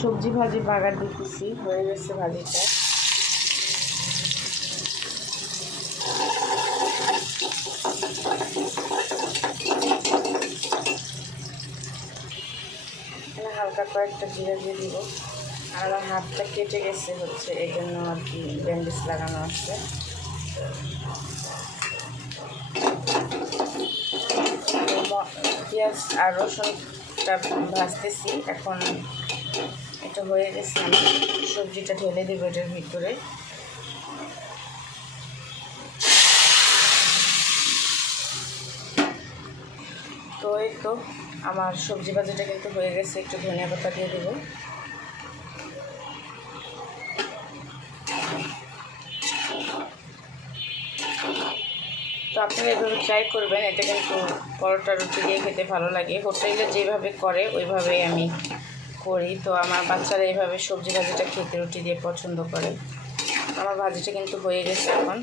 সবজি ভাজি বাগার দিতেছি, হয়ে গেছে ভাজিটা। হালকা কয়েকটা জিরা দিয়ে দিব। আর আমার হাতটা কেটে গেছে হচ্ছে, এই জন্য আর কি ব্যান্ডেজ লাগানো আছে। পেঁয়াজ আর রসুনটা ভাজতেছি এখন। এটা হয়ে গেছে, আমি সবজিটা ঢেলে দেবো এটার ভিতরে। তো এই তো আমার সবজি ভাজিটা কিন্তু হয়ে গেছে, একটু ধনিয়া পাতা দিয়ে দেবো। তো আপনারা এভাবে ট্রাই করবেন, এটা কিন্তু পরোটা রুটি দিয়ে খেতে ভালো লাগে। হোটেলে যেভাবে করে ওইভাবেই আমি করি। তো আমার বাচ্চারা এইভাবে সবজি ভাজিটা খেতে রুটি দিয়ে পছন্দ করে। আমার ভাজিটা কিন্তু হয়ে গেছে এখন।